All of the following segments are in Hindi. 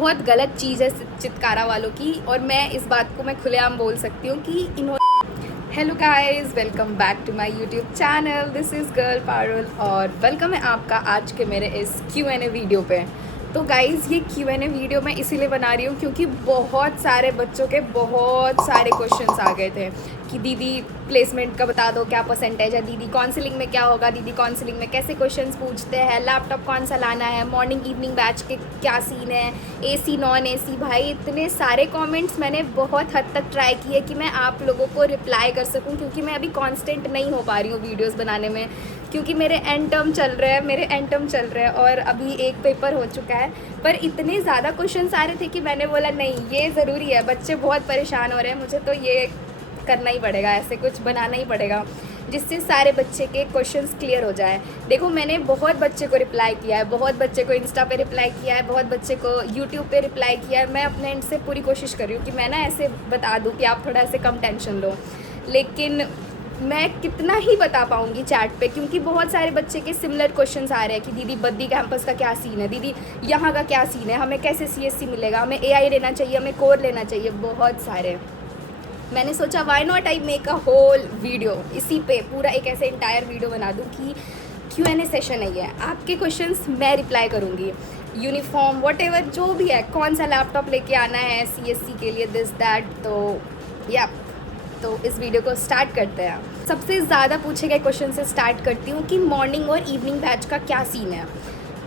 बहुत गलत चीज़ है चित्कारा वालों की, और मैं इस बात को मैं खुलेआम बोल सकती हूँ कि इन्होंने। Hello guys, welcome back to my YouTube channel. This is girl Parul और वेलकम है आपका आज के मेरे इस Q&A वीडियो पे। तो गाइस, ये Q&A वीडियो मैं इसीलिए बना रही हूँ क्योंकि बहुत सारे बच्चों के बहुत सारे क्वेश्चंस आ गए थे कि दीदी प्लेसमेंट का बता दो, क्या परसेंटेज है, दीदी काउंसलिंग में क्या होगा, दीदी काउंसलिंग में कैसे क्वेश्चंस पूछते हैं, लैपटॉप कौन सा लाना है, मॉर्निंग इवनिंग बैच के क्या सीन है, AC नॉन AC। भाई इतने सारे कमेंट्स मैंने बहुत हद तक ट्राई किए कि मैं आप लोगों को रिप्लाई कर सकूं, क्योंकि मैं अभी कांस्टेंट नहीं हो पा रही हूँ वीडियोस बनाने में, क्योंकि मेरे एंड टर्म चल रहे हैं और अभी एक पेपर हो चुका है। पर इतने ज़्यादा क्वेश्चंस आ रहे थे कि मैंने बोला नहीं, ये ज़रूरी है, बच्चे बहुत परेशान हो रहे हैं, मुझे तो ये करना ही पड़ेगा, ऐसे कुछ बनाना ही पड़ेगा जिससे सारे बच्चे के क्वेश्चंस क्लियर हो जाए। देखो, मैंने बहुत बच्चे को रिप्लाई किया है, बहुत बच्चे को इंस्टा पे रिप्लाई किया है, बहुत बच्चे को यूट्यूब पे रिप्लाई किया है। मैं अपने एंड से पूरी कोशिश कर रही हूँ कि मैं ना ऐसे बता दूँ कि आप थोड़ा ऐसे कम टेंशन लो, लेकिन मैं कितना ही बता पाऊँगी चैट पे, क्योंकि बहुत सारे बच्चे के सिमिलर क्वेश्चंस आ रहे हैं कि दीदी बद्दी कैंपस का क्या सीन है, दीदी यहाँ का क्या सीन है, हमें कैसे CSC मिलेगा, हमें AI लेना चाहिए, हमें कोर लेना चाहिए, बहुत सारे। मैंने सोचा why not I make a whole video, इसी पे पूरा एक ऐसे इंटायर वीडियो बना दूँ कि Q&A सेशन है, आपके क्वेश्चंस मैं रिप्लाई करूँगी। यूनिफॉर्म वॉटेवर जो भी है, कौन सा लैपटॉप लेके आना है CSC के लिए, दिस दैट। तो या तो इस वीडियो को स्टार्ट करते हैं। सबसे ज़्यादा पूछे गए क्वेश्चन से स्टार्ट करती हूँ कि मॉर्निंग और इवनिंग बैच का क्या सीन है।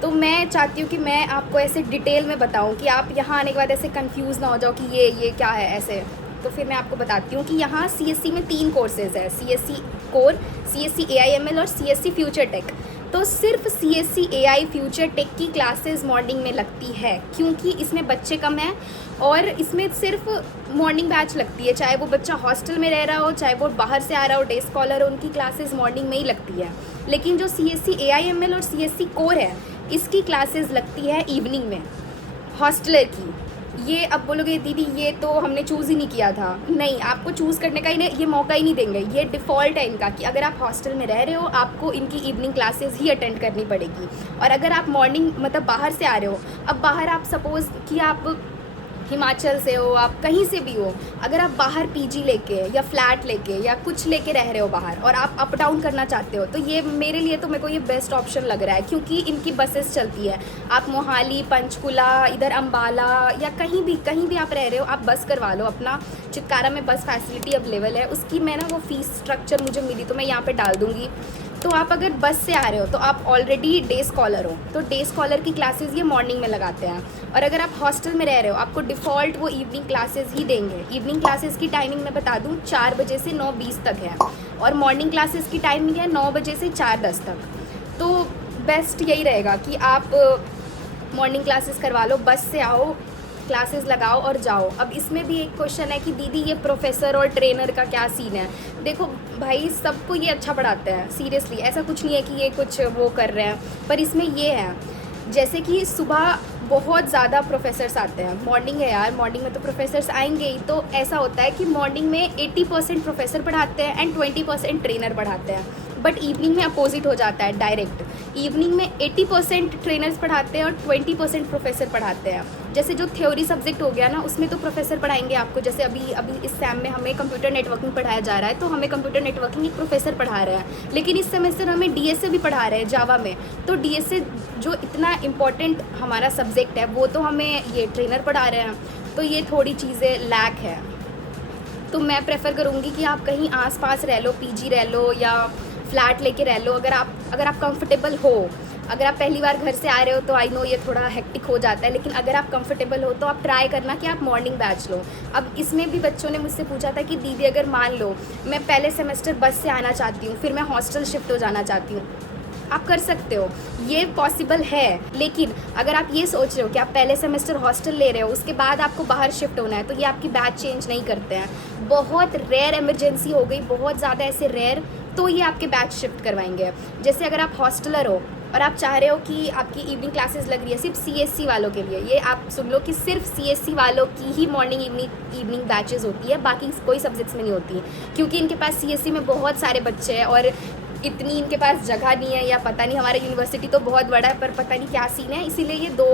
तो मैं चाहती हूँ कि मैं आपको ऐसे डिटेल में बताऊँ कि आप यहाँ आने के बाद ऐसे कंफ्यूज ना हो जाओ कि ये क्या है ऐसे। तो फिर मैं आपको बताती हूँ कि यहाँ CSC में 3 कोर्सेज़ है, CSC कोर, CSC AI/ML और CSC फ्यूचर टेक। तो सिर्फ CSC AI फ्यूचर टेक की क्लासेस मॉर्निंग में लगती है, क्योंकि इसमें बच्चे कम हैं और इसमें सिर्फ मॉर्निंग बैच लगती है। चाहे वो बच्चा हॉस्टल में रह रहा हो, चाहे वो बाहर से आ रहा हो, डे स्कॉलर हो, उनकी क्लासेस मॉर्निंग में ही लगती है। लेकिन जो CSC AI/ML और CSC कोर है, इसकी क्लासेस लगती है इवनिंग में, हॉस्टलर की। ये अब बोलोगे दीदी ये तो हमने चूज़ ही नहीं किया था। नहीं, आपको चूज़ करने का ये मौका ही नहीं देंगे, ये डिफ़ॉल्ट है इनका कि अगर आप हॉस्टल में रह रहे हो आपको इनकी इवनिंग क्लासेस ही अटेंड करनी पड़ेगी। और अगर आप मॉर्निंग मतलब बाहर से आ रहे हो, अब बाहर आप सपोज़ कि आप हिमाचल से हो, आप कहीं से भी हो, अगर आप बाहर PG लेके या फ्लैट लेके या कुछ लेके रह रहे हो बाहर और आप अप डाउन करना चाहते हो, तो ये मेरे लिए तो मेरे को ये बेस्ट ऑप्शन लग रहा है, क्योंकि इनकी बसेस चलती है। आप मोहाली, पंचकुला, इधर अम्बाला या कहीं भी आप रह रहे हो, आप बस करवा लो अपना। चित्कारा में बस फैसिलिटी अवेलेबल है, उसकी मैं ना वो फ़ीस स्ट्रक्चर मुझे मिली तो मैं यहाँ पे डाल दूँगी। तो आप अगर बस से आ रहे हो तो आप ऑलरेडी डे स्कॉलर हो, तो डे स्कॉलर की क्लासेस ये मॉर्निंग में लगाते हैं। और अगर आप हॉस्टल में रह रहे हो, आपको डिफ़ॉल्ट वो इवनिंग क्लासेस ही देंगे। इवनिंग क्लासेस की टाइमिंग मैं बता दूं, 4 बजे से 9:20 तक है, और मॉर्निंग क्लासेस की टाइमिंग है 9 बजे से 4:10 तक। तो बेस्ट यही रहेगा कि आप मॉर्निंग क्लासेस करवा लो, बस से आओ, क्लासेस लगाओ और जाओ। अब इसमें भी एक क्वेश्चन है कि दीदी ये प्रोफेसर और ट्रेनर का क्या सीन है। देखो भाई, सबको ये अच्छा पढ़ाते हैं, सीरियसली ऐसा कुछ नहीं है कि ये कुछ वो कर रहे हैं, पर इसमें ये है जैसे कि सुबह बहुत ज़्यादा प्रोफेसर्स आते हैं। मॉर्निंग है यार, मॉर्निंग में तो प्रोफेसर्स आएंगे ही, तो ऐसा होता है कि मॉर्निंग में 80% प्रोफेसर पढ़ाते हैं एंड 20% ट्रेनर पढ़ाते हैं। बट इवनिंग में अपोजिट हो जाता है डायरेक्ट। इवनिंग में 80% ट्रेनर्स पढ़ाते हैं और 20% प्रोफेसर पढ़ाते हैं। जैसे जो थ्योरी सब्जेक्ट हो गया ना, उसमें तो प्रोफेसर पढ़ाएंगे आपको। जैसे अभी इस सैम में हमें कंप्यूटर नेटवर्किंग पढ़ाया जा रहा है, तो हमें कंप्यूटर नेटवर्किंग एक प्रोफेसर पढ़ा रहा है। लेकिन इस सेमेस्टर हमें DSA भी पढ़ा रहे हैं जावा में, तो DSA जो इतना इम्पॉर्टेंट हमारा सब्जेक्ट है, वो तो हमें ये ट्रेनर पढ़ा रहे हैं। तो ये थोड़ी चीज़ें लैक है। तो मैं प्रेफर करूँगी कि आप कहीं आसपास रह लो, PG रह लो या फ्लैट लेके रह लो, अगर आप कंफर्टेबल हो। अगर आप पहली बार घर से आ रहे हो तो आई नो ये थोड़ा हेक्टिक हो जाता है, लेकिन अगर आप कंफर्टेबल हो तो आप ट्राई करना कि आप मॉर्निंग बैच लो। अब इसमें भी बच्चों ने मुझसे पूछा था कि दीदी अगर मान लो मैं पहले सेमेस्टर बस से आना चाहती हूँ, फिर मैं हॉस्टल शिफ्ट हो जाना चाहती हूँ, आप कर सकते हो, ये पॉसिबल है। लेकिन अगर आप ये सोच रहे हो कि आप पहले सेमेस्टर हॉस्टल ले रहे हो, उसके बाद आपको बाहर शिफ्ट होना है, तो ये आपकी बैच चेंज नहीं करते हैं। बहुत रेयर इमरजेंसी हो गई, बहुत ज़्यादा ऐसे रेयर, तो ये आपके बैच शिफ्ट करवाएंगे। जैसे अगर आप हॉस्टलर हो और आप चाह रहे हो कि आपकी इवनिंग क्लासेस लग रही है सिर्फ CSC वालों के लिए, ये आप सुन लो कि सिर्फ CSC वालों की ही मॉर्निंग इवनिंग बैचेस होती है, बाकी कोई सब्जेक्ट्स में नहीं होती, क्योंकि इनके पास CSC में बहुत सारे बच्चे हैं और इतनी इनके पास जगह नहीं है, या पता नहीं, हमारा यूनिवर्सिटी तो बहुत बड़ा है पर पता नहीं क्या सीन है, इसीलिए ये 2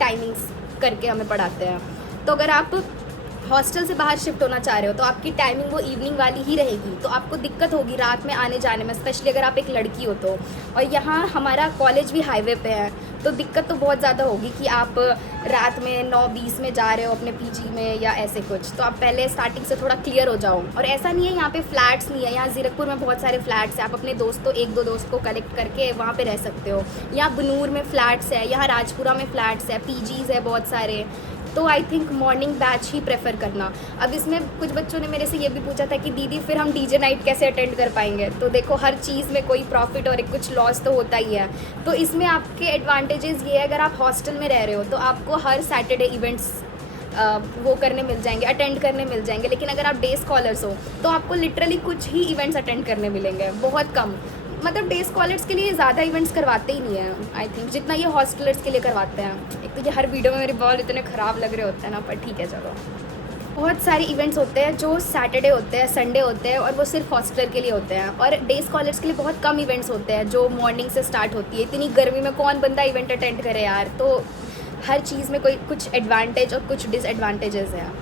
टाइमिंग्स करके हमें पढ़ाते हैं। तो अगर आप हॉस्टल से बाहर शिफ्ट होना चाह रहे हो तो आपकी टाइमिंग वो इवनिंग वाली ही रहेगी, तो आपको दिक्कत होगी रात में आने जाने में, स्पेशली अगर आप एक लड़की हो तो। और यहाँ हमारा कॉलेज भी हाईवे पे है, तो दिक्कत तो बहुत ज़्यादा होगी कि आप रात में 9:20 में जा रहे हो अपने पीजी में या ऐसे कुछ। तो आप पहले स्टार्टिंग से थोड़ा क्लियर हो जाओ। और ऐसा नहीं है यहाँ पे फ्लैट्स नहीं है, यहाँ ज़ीरकपुर में बहुत सारे फ्लैट्स हैं, आप अपने दोस्तों 1-2 दोस्त को कलेक्ट करके वहाँ पे रह सकते हो। यहाँ बनूर में फ़्लैट्स है, यहाँ राजपुरा में फ़्लैट्स है, पीजीज़ है बहुत सारे। तो I think morning batch he prefer करना। अब इसमें कुछ बच्चों ने मेरे से ये भी पूछा था कि दीदी फिर हम डीजे नाइट कैसे अटेंड कर पाएंगे। तो देखो, हर चीज़ में कोई प्रॉफिट और कुछ लॉस तो होता ही है। तो इसमें आपके एडवांटेजेस ये है, अगर आप हॉस्टल में रह रहे हो तो आपको हर सैटरडे इवेंट्स वो करने मिल जाएंगे, अटेंड करने मिल जाएंगे। लेकिन अगर आप डे स्कॉलर्स हो तो आपको लिटरली कुछ ही इवेंट्स अटेंड करने मिलेंगे, बहुत कम। मतलब डे स्कॉलर्स के लिए ज़्यादा इवेंट्स करवाते ही नहीं हैं आई थिंक, जितना ये हॉस्टलर्स के लिए करवाते हैं। एक तो ये हर वीडियो में मेरे बाल इतने ख़राब लग रहे होते हैं ना, पर ठीक है चलो। बहुत सारे इवेंट्स होते हैं जो सैटरडे होते हैं, संडे होते हैं, और वो सिर्फ हॉस्टलर के लिए होते हैं। और डे स्कॉलर्स के लिए बहुत कम इवेंट्स होते हैं जो मॉर्निंग से स्टार्ट होती है। इतनी गर्मी में कौन बंदा इवेंट अटेंड करे यार। तो हर चीज़ में कोई कुछ एडवांटेज और कुछ डिसएडवांटेजेस हैं,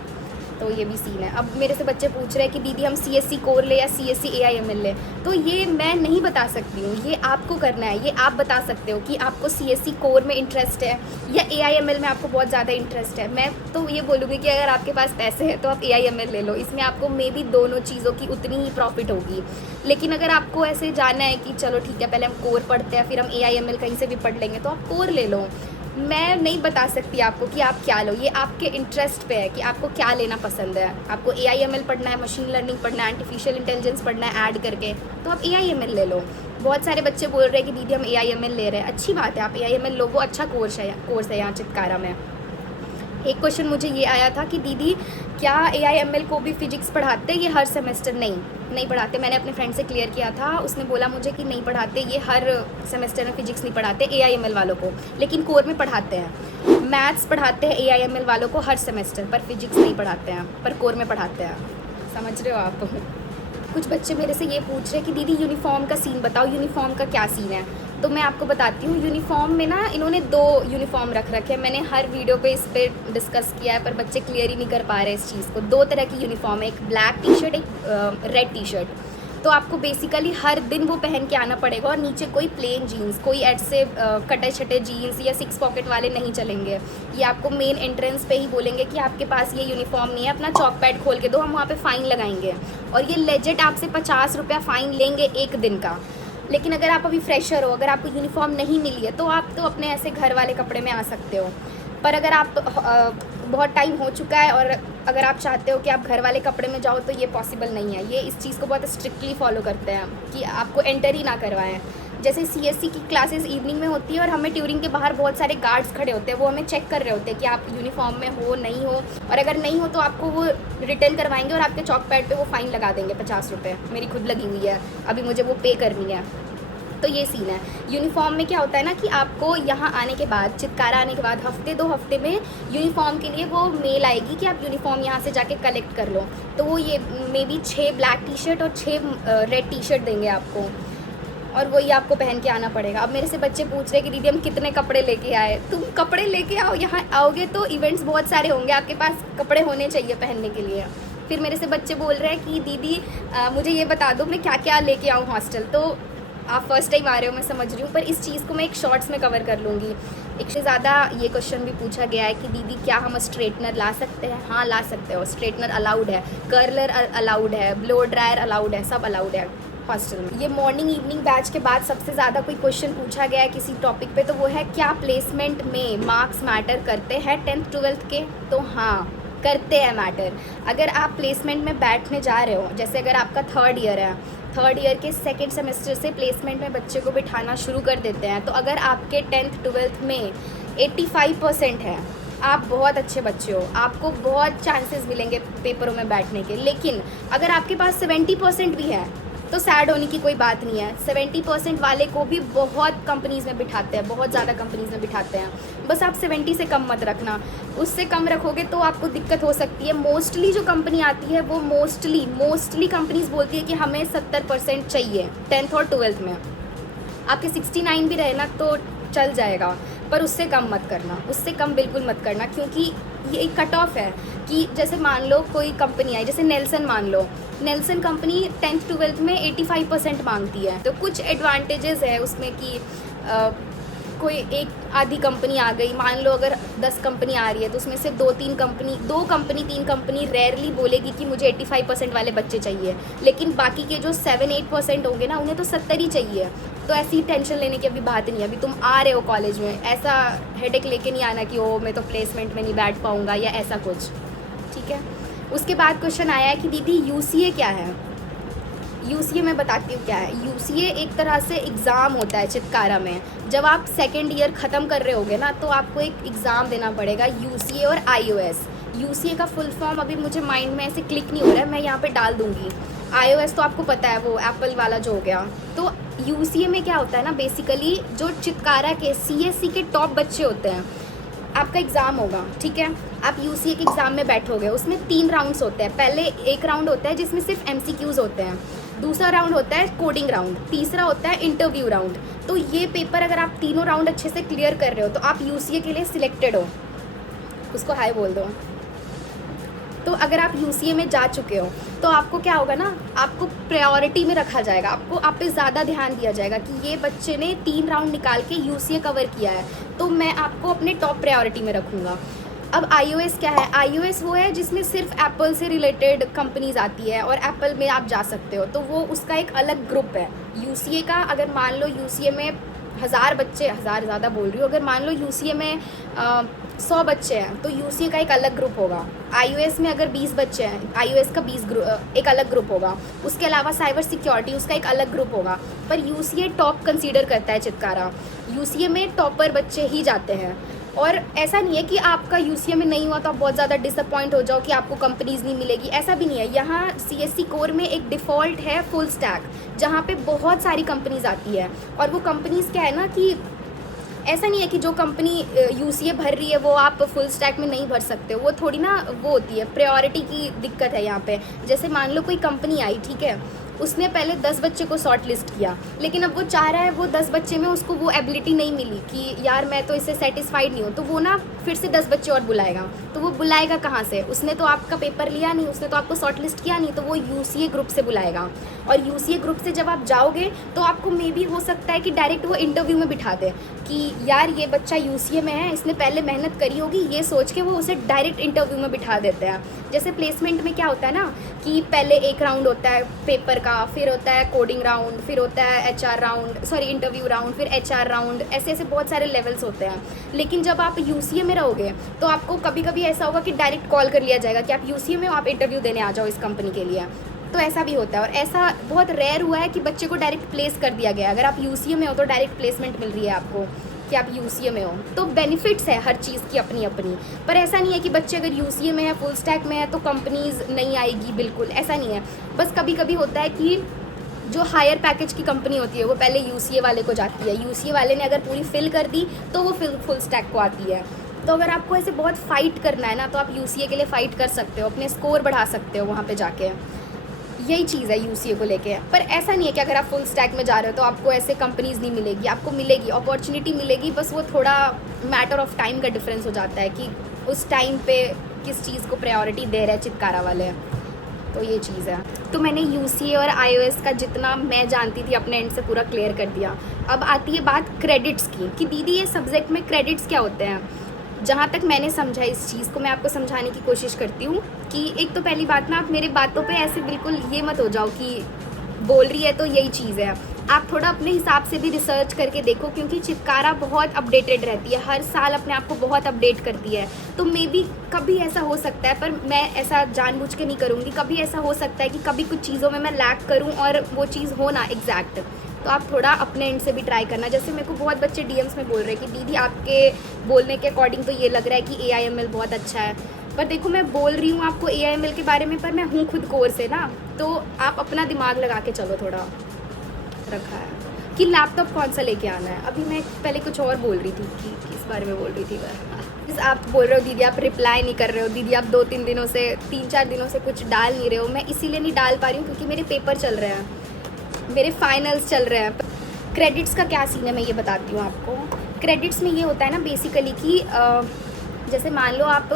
तो ये भी सीन है। अब मेरे से बच्चे पूछ रहे हैं कि दीदी हम CSC कोर ले या CSC AIML ले। तो ये मैं नहीं बता सकती हूँ, ये आपको करना है। ये आप बता सकते हो कि आपको CSC कोर में इंटरेस्ट है या AIML में आपको बहुत ज़्यादा इंटरेस्ट है। मैं तो ये बोलूँगी कि अगर आपके पास पैसे हैं तो आप AIML ले लो, इसमें आपको मे बी दोनों चीज़ों की उतनी ही प्रॉफिट होगी। लेकिन अगर आपको ऐसे जाना है कि चलो ठीक है पहले हम कोर पढ़ते हैं फिर हम AIML कहीं से भी पढ़ लेंगे, तो आप कोर ले लो। मैं नहीं बता सकती आपको कि आप क्या लो, ये आपके इंटरेस्ट पे है कि आपको क्या लेना पसंद है। आपको AIML पढ़ना है, मशीन लर्निंग पढ़ना है, आर्टिफिशियल इंटेलिजेंस पढ़ना है ऐड करके, तो आप AIML ले लो। बहुत सारे बच्चे बोल रहे हैं कि दीदी हम AIML ले रहे हैं, अच्छी बात है, आप AIML लो, वो अच्छा कोर्स है यहाँ चितकारा में। एक क्वेश्चन मुझे ये आया था कि दीदी क्या AIML को भी फिजिक्स पढ़ाते हैं ये हर सेमेस्टर? नहीं पढ़ाते। मैंने अपने फ्रेंड से क्लियर किया था, उसने बोला मुझे कि नहीं पढ़ाते, ये हर सेमेस्टर में फिजिक्स नहीं पढ़ाते AIML वालों को, लेकिन कोर में पढ़ाते हैं। मैथ्स पढ़ाते हैं AIML वालों को हर सेमेस्टर, पर फिजिक्स नहीं पढ़ाते हैं, पर कोर में पढ़ाते हैं। समझ रहे हो आप? कुछ बच्चे मेरे से ये पूछ रहे हैं कि दीदी यूनिफॉर्म का सीन बताओ, यूनिफॉर्म का क्या सीन है? तो मैं आपको बताती हूँ। यूनिफॉर्म में ना इन्होंने 2 यूनिफॉर्म रख रखे हैं। मैंने हर वीडियो पे इस पर डिस्कस किया है, पर बच्चे क्लियर ही नहीं कर पा रहे इस चीज़ को। 2 तरह की यूनिफॉर्म है, एक ब्लैक टी-शर्ट, एक रेड टी-शर्ट। तो आपको बेसिकली हर दिन वो पहन के आना पड़ेगा, और नीचे कोई प्लेन जीन्स, कोई ऐसे कटे छटे जीन्स या 6 पॉकेट वाले नहीं चलेंगे। ये आपको मेन एंट्रेंस पे ही बोलेंगे कि आपके पास ये यूनिफॉर्म नहीं है, अपना चॉक पैड खोल के दो, हम वहाँ पे फ़ाइन लगाएंगे। और ये लेजिट आपसे 50 रुपया फ़ाइन लेंगे एक दिन का। लेकिन अगर आप अभी फ्रेशर हो, अगर आपको यूनिफॉर्म नहीं मिली है, तो आप तो अपने ऐसे घर वाले कपड़े में आ सकते हो। पर अगर आप बहुत टाइम हो चुका है और अगर आप चाहते हो कि आप घर वाले कपड़े में जाओ, तो ये पॉसिबल नहीं है। ये इस चीज़ को बहुत स्ट्रिक्टली फॉलो करते हैं कि आपको एंटर ही ना करवाएं। जैसे CSC की क्लासेस इवनिंग में होती है और हमें ट्यूरिंग के बाहर बहुत सारे गार्ड्स खड़े होते हैं, वो हमें चेक कर रहे होते हैं कि आप यूनिफॉर्म में हो नहीं हो, और अगर नहीं हो तो आपको वो रिटर्न करवाएंगे और आपके चौक पैड पे वो फ़ाइन लगा देंगे 50 रुपये। मेरी खुद लगी हुई है, अभी मुझे वो पे करनी है। तो ये सीन है। यूनिफॉर्म में क्या होता है ना कि आपको यहाँ आने के बाद, चितकारा आने के बाद हफ्ते 2 हफ्ते में यूनिफॉर्म के लिए वो मेल आएगी कि आप यूनिफॉर्म यहाँ से जाके कलेक्ट कर लो। तो वो ये मे बी 6 ब्लैक टी-शर्ट और 6 रेड टी-शर्ट देंगे आपको, और वही आपको पहन के आना पड़ेगा। अब मेरे से बच्चे पूछ रहे हैं कि दीदी हम कितने कपड़े लेके आए? तुम कपड़े लेके आओ, यहाँ आओगे तो इवेंट्स बहुत सारे होंगे, आपके पास कपड़े होने चाहिए पहनने के लिए। फिर मेरे से बच्चे बोल रहे हैं कि दीदी मुझे ये बता दो मैं क्या क्या लेके आऊँ हॉस्टल। तो आप फर्स्ट टाइम आ रहे हो, मैं समझ रही हूँ, पर इस चीज़ को मैं एक शॉर्ट्स में कवर कर लूँगी। एक से ज़्यादा ये क्वेश्चन भी पूछा गया है कि दीदी क्या हम स्ट्रेटनर ला सकते हैं? हाँ ला सकते हो, स्ट्रेटनर अलाउड है, कर्लर अलाउड है, ब्लो ड्रायर अलाउड है, सब अलाउड है हॉस्टल में। ये मॉर्निंग इवनिंग बैच के बाद सबसे ज़्यादा कोई क्वेश्चन पूछा गया है किसी टॉपिक पे, तो वो है क्या प्लेसमेंट में मार्क्स मैटर करते हैं 10th 12th के? तो हाँ करते हैं मैटर। अगर आप प्लेसमेंट में बैठने जा रहे हो, जैसे अगर आपका 3rd ईयर है, 3rd ईयर के 2nd सेमेस्टर से प्लेसमेंट में बच्चे को बिठाना शुरू कर देते हैं, तो अगर आपके 10th 12th में 85% है, आप बहुत अच्छे बच्चे हो, आपको बहुत चांसेस मिलेंगे पेपरों में बैठने के। लेकिन अगर आपके पास 70% भी है तो सैड होने की कोई बात नहीं है। 70% वाले को भी बहुत कंपनीज़ में बिठाते हैं, बहुत ज़्यादा कंपनीज़ में बिठाते हैं। बस आप 70 से कम मत रखना, उससे कम रखोगे तो आपको दिक्कत हो सकती है। मोस्टली जो कंपनी आती है वो मोस्टली कंपनीज़ बोलती है कि हमें 70% चाहिए 10th और 12th में। आपके 69 भी रहे ना तो चल जाएगा, पर उससे कम मत करना, उससे कम बिल्कुल मत करना, क्योंकि ये एक कट ऑफ है कि जैसे मान लो कोई कंपनी आई, जैसे नेल्सन मान लो, नेल्सन कंपनी 10th 12th में 85% मांगती है। तो कुछ एडवांटेजेस है उसमें कि कोई एक आधी कंपनी आ गई, मान लो अगर 10 कंपनी आ रही है तो उसमें से 2 कंपनी 3 कंपनी रेयरली बोलेगी कि मुझे 85% वाले बच्चे चाहिए, लेकिन बाकी के जो 7-8% होंगे ना, उन्हें तो 70 ही चाहिए। तो ऐसी टेंशन लेने की अभी बात नहीं है। अभी तुम आ रहे हो कॉलेज में, ऐसा हेडेक लेके नहीं आना कि ओ मैं तो प्लेसमेंट में नहीं बैठ पाऊँगा या ऐसा कुछ, ठीक है। उसके बाद क्वेश्चन आया है कि दीदी UCA क्या है। UCA मैं बताती हूँ क्या है। UCA एक तरह से एग्ज़ाम होता है चितकारा में। जब आप सेकेंड ईयर ख़त्म कर रहे होगे ना, तो आपको एक एग्ज़ाम देना पड़ेगा, UCA और iOS। UCA का फुल फॉर्म अभी मुझे माइंड में ऐसे क्लिक नहीं हो रहा है, मैं यहाँ पे डाल दूँगी। iOS तो आपको पता है, वो एप्पल वाला जो हो गया। तो UCA में क्या होता है ना, बेसिकली जो चितकारा के CSC के टॉप बच्चे होते हैं, आपका एग्ज़ाम होगा, ठीक है। आप UCA के एग्ज़ाम में बैठोगे, उसमें 3 राउंड्स होते हैं। पहले एक राउंड होता है जिसमें सिर्फ MCQs होते हैं, दूसरा राउंड होता है कोडिंग राउंड, तीसरा होता है इंटरव्यू राउंड। तो ये पेपर अगर आप तीनों राउंड अच्छे से क्लियर कर रहे हो तो आप UCA के लिए सिलेक्टेड हो। उसको हाय बोल दो। तो अगर आप UCA में जा चुके हो तो आपको क्या होगा ना, आपको प्रायोरिटी में रखा जाएगा, आपको आप पे ज़्यादा ध्यान दिया जाएगा कि ये बच्चे ने 3 राउंड निकाल के UCA कवर किया है, तो मैं आपको अपने टॉप प्रायोरिटी में रखूँगा। अब iOS क्या है। iOS वो है जिसमें सिर्फ एप्पल से रिलेटेड कंपनीज आती है और एप्पल में आप जा सकते हो, तो वो उसका एक अलग ग्रुप है। UCA का अगर मान लो UCA में 1000 बच्चे, 1000 ज़्यादा बोल रही हूँ, अगर मान लो UCA में 100 बच्चे हैं तो UCA का एक अलग ग्रुप होगा। iOS में अगर 20 बच्चे हैं, iOS का 20 एक अलग ग्रुप होगा। उसके अलावा साइबर सिक्योरिटी, उसका एक अलग ग्रुप होगा। पर UCA टॉप कंसीडर करता है चितकारा। UCA में टॉपर बच्चे ही जाते हैं। और ऐसा नहीं है कि आपका UCA में नहीं हुआ तो आप बहुत ज़्यादा डिसअपॉइंट हो जाओ कि आपको कंपनीज़ नहीं मिलेगी, ऐसा भी नहीं है। यहाँ CSC कोर में एक डिफ़ॉल्ट है फुल स्टैक, जहाँ पे बहुत सारी कंपनीज़ आती है। और वो कंपनीज़ क्या है ना, कि ऐसा नहीं है कि जो कंपनी UCA भर रही है वो आप फुल स्टैक में नहीं भर सकते हो। वो थोड़ी ना वो होती है, प्रायोरिटी की दिक्कत है यहाँ पे। जैसे मान लो कोई कंपनी आई, ठीक है, उसने पहले 10 बच्चे को शॉर्ट लिस्ट किया, लेकिन अब वो चाह रहा है वो 10 बच्चे में उसको वो एबिलिटी नहीं मिली कि यार मैं तो इससे सेटिस्फाइड नहीं हूँ, तो वो ना फिर से 10 बच्चे और बुलाएगा। तो वो बुलाएगा कहाँ से, उसने तो आपका पेपर लिया नहीं, उसने तो आपको शॉर्ट लिस्ट किया नहीं, तो वो UCA ग्रुप से बुलाएगा। और UCA ग्रुप से जब आप जाओगे तो आपको मे बी हो सकता है कि डायरेक्ट वो इंटरव्यू में बिठा दे कि यार ये बच्चा UCA में है, इसने पहले मेहनत करी होगी, ये सोच के वो उसे डायरेक्ट इंटरव्यू में बिठा देते हैं। जैसे प्लेसमेंट में क्या होता है ना, कि पहले एक राउंड होता है पेपर का, फिर होता है कोडिंग राउंड, फिर होता है इंटरव्यू राउंड, फिर HR राउंड, ऐसे बहुत सारे लेवल्स होते हैं। लेकिन जब आप UCA में रहोगे तो आपको कभी कभी ऐसा होगा कि डायरेक्ट कॉल कर लिया जाएगा कि आप UCA में हो, आप इंटरव्यू देने आ जाओ इस कंपनी के लिए। तो ऐसा भी होता है, और ऐसा बहुत रेयर हुआ है कि बच्चे को डायरेक्ट प्लेस कर दिया गया। अगर आप UCA में हो तो डायरेक्ट प्लेसमेंट मिल रही है आपको कि आप UCA में हो। तो बेनिफिट्स है हर चीज़ की अपनी अपनी, पर ऐसा नहीं है कि बच्चे अगर UCA में है, फुल स्टैक में है, तो कंपनीज़ नहीं आएगी, बिल्कुल ऐसा नहीं है। बस कभी कभी होता है कि जो हायर पैकेज की कंपनी होती है वो पहले UCA वाले को जाती है, UCA वाले ने अगर पूरी फिल कर दी तो वो फुल स्टैक को आती है। तो अगर आपको ऐसे बहुत फ़ाइट करना है ना, तो आप UCA के लिए फ़ाइट कर सकते हो, अपने स्कोर बढ़ा सकते हो वहाँ पे जाके। यही चीज़ है UCA को लेके। पर ऐसा नहीं है कि अगर आप फुल स्टैक में जा रहे हो तो आपको ऐसे कंपनीज़ नहीं मिलेगी, आपको मिलेगी, अपॉर्चुनिटी मिलेगी, बस वो थोड़ा मैटर ऑफ टाइम का डिफरेंस हो जाता है कि उस टाइम पे किस चीज़ को प्रायोरिटी दे रहे हैं चितकारा वाले। तो ये चीज़ है। तो मैंने UCA और iOS का जितना मैं जानती थी अपने एंड से पूरा क्लियर कर दिया। अब आती है बात क्रेडिट्स की कि दीदी ये सब्जेक्ट में क्रेडिट्स क्या होते हैं। जहाँ तक मैंने समझा इस चीज़ को, मैं आपको समझाने की कोशिश करती हूँ कि एक तो पहली बात ना, आप मेरे बातों पे ऐसे बिल्कुल ये मत हो जाओ कि बोल रही है तो यही चीज़ है। आप थोड़ा अपने हिसाब से भी रिसर्च करके देखो, क्योंकि चितकारा बहुत अपडेटेड रहती है, हर साल अपने आप को बहुत अपडेट करती है। तो मे बी कभी ऐसा हो सकता है, पर मैं ऐसा जानबूझ के नहीं करूँगी, कभी ऐसा हो सकता है कि कभी कुछ चीज़ों में मैं लैक करूँ और वो चीज़ हो ना एग्जैक्ट। तो आप थोड़ा अपने एंड से भी ट्राई करना। जैसे मेरे को बहुत बच्चे DMs में बोल रहे हैं कि दीदी आपके बोलने के अकॉर्डिंग तो ये लग रहा है कि AIML बहुत अच्छा है, पर देखो मैं बोल रही हूँ आपको AIML के बारे में, पर मैं हूँ खुद कोर्स है ना, तो आप अपना दिमाग लगा के चलो। थोड़ा रखा है कि लैपटॉप कौन सा लेके आना है। अभी मैं पहले कुछ और बोल रही थी कि किस बारे में बोल रही थी मैं। आप बोल रहे हो दीदी आप रिप्लाई नहीं कर रहे हो, दीदी आप 2-3 दिनों से 3-4 दिनों से कुछ डाल नहीं रहे हो। मैं इसीलिए नहीं डाल पा रही हूँ क्योंकि मेरे पेपर चल रहे हैं, मेरे फाइनल्स चल रहे हैं। क्रेडिट्स का क्या सीन है मैं ये बताती हूँ आपको। क्रेडिट्स में ये होता है ना बेसिकली कि जैसे मान लो आप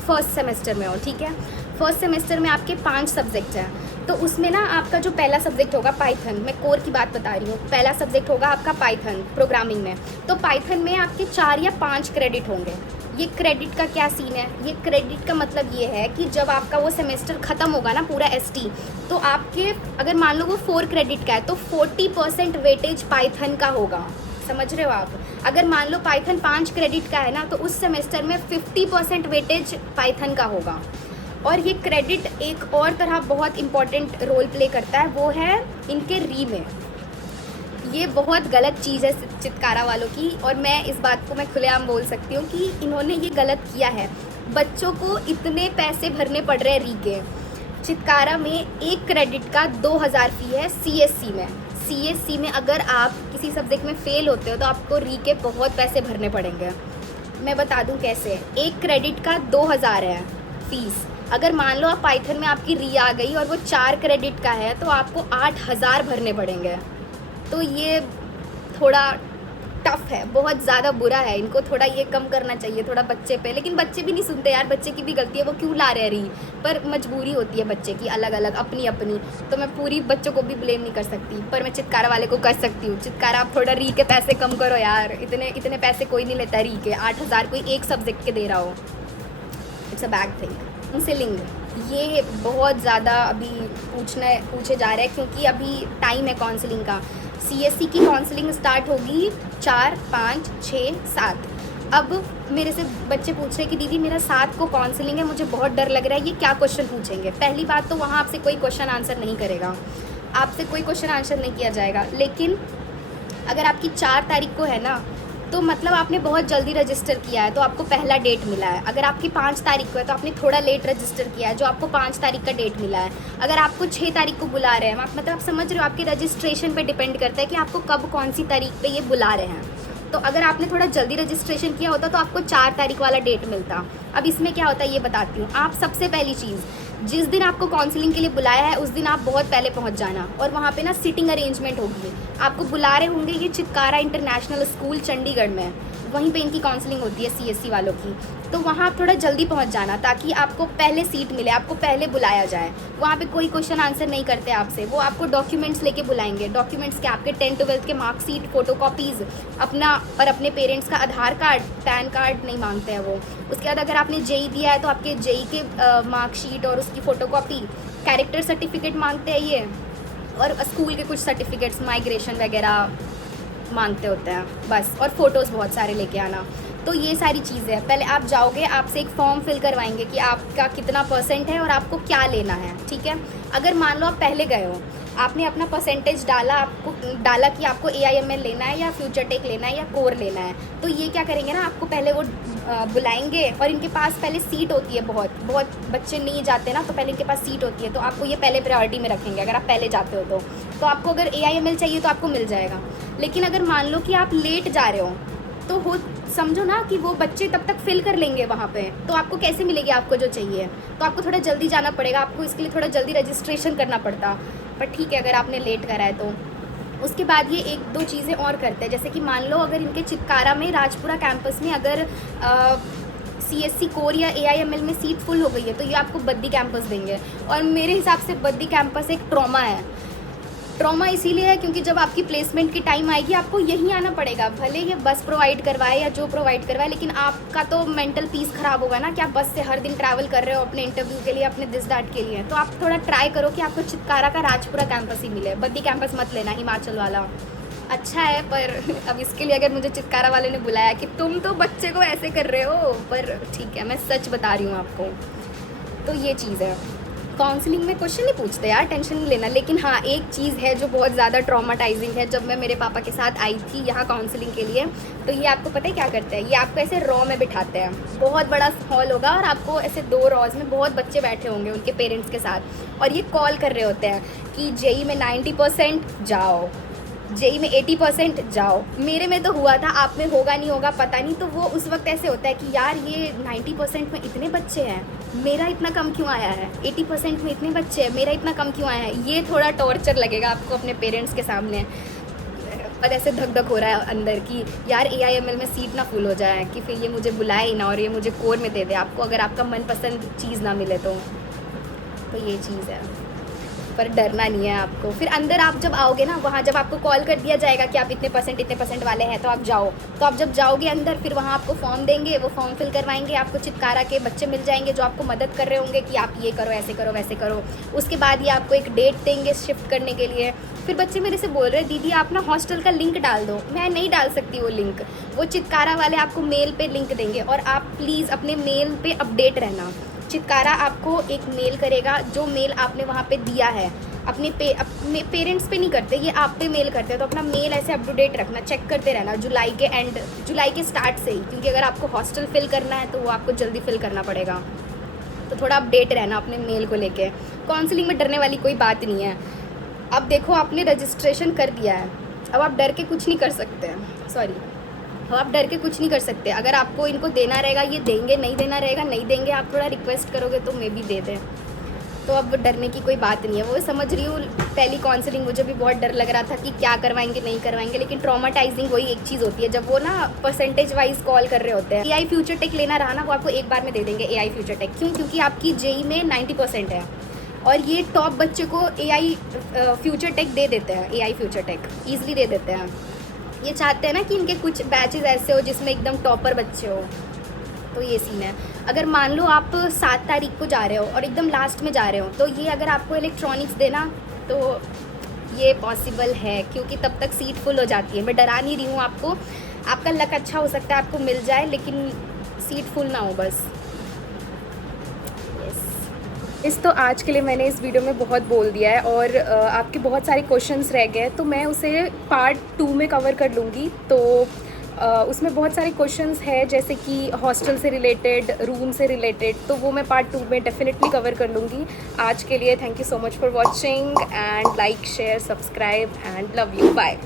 फर्स्ट सेमेस्टर में हो, ठीक है। फर्स्ट सेमेस्टर में आपके 5 सब्जेक्ट हैं, तो उसमें ना आपका जो पहला सब्जेक्ट होगा पाइथन, मैं कोर की बात बता रही हूँ, पहला सब्जेक्ट होगा आपका पाइथन प्रोग्रामिंग में। तो पाइथन में आपके 4 या 5 क्रेडिट होंगे। ये क्रेडिट का क्या सीन है, ये क्रेडिट का मतलब ये है कि जब आपका वो सेमेस्टर ख़त्म होगा ना पूरा एसटी, तो आपके अगर मान लो वो 4 क्रेडिट का है तो 40% वेटेज पाइथन का होगा। समझ रहे हो आप? अगर मान लो पाइथन 5 क्रेडिट का है ना, तो उस सेमेस्टर में 50% वेटेज पाइथन का होगा। और ये क्रेडिट एक और तरह बहुत इंपॉर्टेंट रोल प्ले करता है, वो है इनके री में। ये बहुत गलत चीज़ है चित्कारा वालों की, और मैं इस बात को मैं खुलेआम बोल सकती हूँ कि इन्होंने ये गलत किया है। बच्चों को इतने पैसे भरने पड़ रहे हैं री के। चित्कारा में 1 क्रेडिट का 2000 फ़ी है सीएससी में। सीएससी में अगर आप किसी सब्जेक्ट में फ़ेल होते हो तो आपको री के बहुत पैसे भरने पड़ेंगे। मैं बता दूं कैसे। 1 क्रेडिट का 2000 है फ़ीस। अगर मान लो आप पाइथन में आपकी री आ गई और वो 4 क्रेडिट का है तो आपको 8000 भरने पड़ेंगे। तो ये थोड़ा टफ है, बहुत ज़्यादा बुरा है। इनको थोड़ा ये कम करना चाहिए थोड़ा बच्चे पे, लेकिन बच्चे भी नहीं सुनते यार, बच्चे की भी गलती है, वो क्यों ला रहे री। पर मजबूरी होती है बच्चे की अलग अलग, अपनी अपनी, तो मैं पूरी बच्चों को भी ब्लेम नहीं कर सकती, पर मैं चित्कारा वाले को कर सकती हूँ। चित्कारा आप थोड़ा री के पैसे कम करो यार, इतने पैसे कोई नहीं लेता री के। 8000 कोई एक सब्जेक्ट के दे रहा हो, it's a bad thing. Counselling ये बहुत ज़्यादा अभी पूछे जा रहे हैं, क्योंकि अभी टाइम है काउंसलिंग का। सीएससी की काउंसलिंग स्टार्ट होगी 4, 5, 6, 7। अब मेरे से बच्चे पूछ रहे हैं कि दीदी मेरा 7 को काउंसलिंग है, मुझे बहुत डर लग रहा है, ये क्या क्वेश्चन पूछेंगे। पहली बात तो वहाँ आपसे कोई क्वेश्चन आंसर नहीं करेगा, आपसे कोई क्वेश्चन आंसर नहीं किया जाएगा। लेकिन अगर आपकी 4 तारीख को है ना, तो मतलब आपने बहुत जल्दी रजिस्टर किया है तो आपको पहला डेट मिला है। अगर आपकी 5 तारीख को है तो आपने थोड़ा लेट रजिस्टर किया है, जो आपको 5 तारीख का डेट मिला है। अगर आपको 6 तारीख को बुला रहे हैं, मतलब आप समझ रहे हो, आपके रजिस्ट्रेशन पे डिपेंड करता है कि आपको कब कौन सी तारीख पे ये बुला रहे हैं। तो अगर आपने थोड़ा जल्दी रजिस्ट्रेशन किया होता तो आपको 4 तारीख वाला डेट मिलता। अब इसमें क्या होता है ये बताती हूँ। आप सबसे पहली चीज़, जिस दिन आपको काउंसलिंग के लिए बुलाया है उस दिन आप बहुत पहले पहुंच जाना, और वहाँ पे ना सिटिंग अरेंजमेंट होगी। आपको बुला रहे होंगे ये चित्कारा इंटरनेशनल स्कूल चंडीगढ़ में, वहीं पे इनकी काउंसलिंग होती है सीएससी वालों की। तो वहाँ आप थोड़ा जल्दी पहुँच जाना ताकि आपको पहले सीट मिले, आपको पहले बुलाया जाए। वहाँ पे कोई क्वेश्चन आंसर नहीं करते आपसे, वो आपको डॉक्यूमेंट्स लेके बुलाएंगे। डॉक्यूमेंट्स के आपके 10th 12th के मार्कशीट, फ़ोटोकॉपीज़, अपना और अपने पेरेंट्स का आधार कार्ड, पैन कार्ड नहीं मांगते हैं वो। उसके बाद अगर आपने जेई दिया है तो आपके जेई के मार्कशीट और उसकी फ़ोटोकॉपी, कैरेक्टर सर्टिफिकेट मांगते हैं ये, और स्कूल के कुछ सर्टिफिकेट्स, माइग्रेशन वगैरह मांगते होते हैं बस, और फ़ोटोज़ बहुत सारे लेके आना। तो ये सारी चीज़ें हैं। पहले आप जाओगे, आपसे एक फॉर्म फिल करवाएंगे कि आपका कितना % है और आपको क्या लेना है, ठीक है। अगर मान लो आप पहले गए हो, आपने अपना परसेंटेज डाला, आपको डाला कि आपको AIML लेना है या फ्यूचर टेक लेना है या कोर लेना है, तो ये क्या करेंगे ना, आपको पहले वो बुलाएंगे, और इनके पास पहले सीट होती है। बहुत बच्चे नहीं जाते ना, तो पहले इनके पास सीट होती है, तो आपको ये पहले प्रायोरिटी में रखेंगे। अगर आप पहले जाते हो तो आपको अगर AIML चाहिए तो आपको मिल जाएगा। लेकिन अगर मान लो कि आप लेट जा रहे हो तो हो समझो ना कि वो बच्चे तब तक फिल कर लेंगे वहाँ पे, तो आपको कैसे मिलेगी आपको जो चाहिए। तो आपको थोड़ा जल्दी जाना पड़ेगा, आपको इसके लिए थोड़ा जल्दी रजिस्ट्रेशन करना पड़ता। पर ठीक है अगर आपने लेट करा है तो। उसके बाद ये 1-2 चीज़ें और करते हैं, जैसे कि मान लो अगर इनके चित्कारा में राजपुरा कैंपस में अगर CSC कोर या AIML में सीट फुल हो गई है तो ये आपको बद्दी कैंपस देंगे। और मेरे हिसाब से बद्दी कैंपस एक ट्रॉमा है। ट्रॉमा इसीलिए है क्योंकि जब आपकी प्लेसमेंट की टाइम आएगी आपको यहीं आना पड़ेगा, भले ये बस प्रोवाइड करवाए या जो प्रोवाइड करवाए, लेकिन आपका तो मेंटल पीस ख़राब होगा ना कि आप बस से हर दिन ट्रैवल कर रहे हो अपने इंटरव्यू के लिए, अपने दिस दैट के लिए। तो आप थोड़ा ट्राई करो कि आपको चित्कारा का राजपुरा कैंपस ही मिले, बद्दी कैंपस मत लेना, हिमाचल वाला अच्छा है। पर अब इसके लिए अगर मुझे चित्कारा वाले ने बुलाया कि तुम तो बच्चे को ऐसे कर रहे हो, पर ठीक है मैं सच बता रही हूँ आपको। तो ये चीज़ है। काउंसलिंग में क्वेश्चन नहीं पूछते यार, टेंशन नहीं लेना। लेकिन हाँ एक चीज़ है जो बहुत ज़्यादा ट्रॉमाटाइजिंग है। जब मैं मेरे पापा के साथ आई थी यहाँ काउंसलिंग के लिए, तो ये आपको पता है क्या करते हैं, ये आपको ऐसे रॉ में बिठाते हैं। बहुत बड़ा हॉल होगा और आपको ऐसे 2 रॉज में बहुत बच्चे बैठे होंगे उनके पेरेंट्स के साथ, और ये कॉल कर रहे होते हैं कि जेई में 90% जाओ, जेई में 80% जाओ। मेरे में तो हुआ था, आप में होगा नहीं होगा पता नहीं। तो वो उस वक्त ऐसे होता है कि यार ये 90% में इतने बच्चे हैं, मेरा इतना कम क्यों आया है, 80% में इतने बच्चे हैं, मेरा इतना कम क्यों आया है। ये थोड़ा टॉर्चर लगेगा आपको अपने पेरेंट्स के सामने। और ऐसे धक धक हो रहा है अंदर कि यार AIML में सीट ना फुल हो जाए, कि फिर ये मुझे बुलाए ही ना और ये मुझे कोर में दे दे आपको, अगर आपका मनपसंद चीज़ ना मिले तो ये चीज़ है। पर डरना नहीं है आपको। फिर अंदर आप जब आओगे ना, वहाँ जब आपको कॉल कर दिया जाएगा कि आप इतने परसेंट वाले हैं तो आप जाओ, तो आप जब जाओगे अंदर फिर वहाँ आपको फॉर्म देंगे, वो फॉर्म फिल करवाएंगे, आपको चित्कारा के बच्चे मिल जाएंगे जो आपको मदद कर रहे होंगे कि आप ये करो, ऐसे करो, वैसे करो। उसके बाद ये आपको एक डेट देंगे शिफ्ट करने के लिए। फिर बच्चे मेरे से बोल रहे हैं दीदी आप ना हॉस्टल का लिंक डाल दो। मैं नहीं डाल सकती वो लिंक, वो चित्कारा वाले आपको मेल पे लिंक देंगे और आप प्लीज़ अपने मेल पे अपडेट रहना। चित्कारा आपको एक मेल करेगा, जो मेल आपने वहाँ पे दिया है अपने पेरेंट्स पे नहीं करते, ये आप पे मेल करते हैं। तो अपना मेल ऐसे अप टू डेट रखना, चेक करते रहना जुलाई के स्टार्ट से ही, क्योंकि अगर आपको हॉस्टल फिल करना है तो वो आपको जल्दी फिल करना पड़ेगा। तो थोड़ा अपडेट रहना अपने मेल को लेके। काउंसलिंग में डरने वाली कोई बात नहीं है। अब देखो आपने रजिस्ट्रेशन कर दिया है, अब आप डर के कुछ नहीं कर सकते हैं, अब आप डर के कुछ नहीं कर सकते। अगर आपको इनको देना रहेगा ये देंगे, नहीं देना रहेगा नहीं देंगे, आप थोड़ा रिक्वेस्ट करोगे तो मे बी दे दें। तो अब डरने की कोई बात नहीं है। वो समझ रही हूँ, पहली काउंसलिंग मुझे भी बहुत डर लग रहा था कि क्या करवाएंगे नहीं करवाएंगे, लेकिन ट्रॉमाटाइजिंग वही एक चीज़ होती है जब वो ना परसेंटेज वाइज कॉल कर रहे होते हैं। AI फ्यूचर टेक लेना रहा ना, वो आपको एक बार में दे देंगे AI फ्यूचर टेक। क्यों? क्योंकि आपकी JEE में 90% है और ये टॉप बच्चे को AI फ्यूचर टेक दे देते हैं, AI फ्यूचर टेक ईजिली दे देते हैं। ये चाहते हैं ना कि इनके कुछ बैचेस ऐसे हो जिसमें एकदम टॉपर बच्चे हो, तो ये सीन है। अगर मान लो आप 7 तारीख को जा रहे हो और एकदम लास्ट में जा रहे हो, तो ये अगर आपको इलेक्ट्रॉनिक्स देना तो ये पॉसिबल है, क्योंकि तब तक सीट फुल हो जाती है। मैं डरा नहीं रही हूँ आपको, आपका लक अच्छा हो सकता है आपको मिल जाए, लेकिन सीट फुल ना हो बस। तो आज के लिए मैंने इस वीडियो में बहुत बोल दिया है और आपके बहुत सारे क्वेश्चंस रह गए, तो मैं उसे पार्ट 2 में कवर कर लूँगी। तो उसमें बहुत सारे क्वेश्चंस है जैसे कि हॉस्टल से रिलेटेड, रूम से रिलेटेड, तो वो मैं पार्ट 2 में डेफिनेटली कवर कर लूँगी। आज के लिए thank you so much for watching and like share subscribe and love you, bye.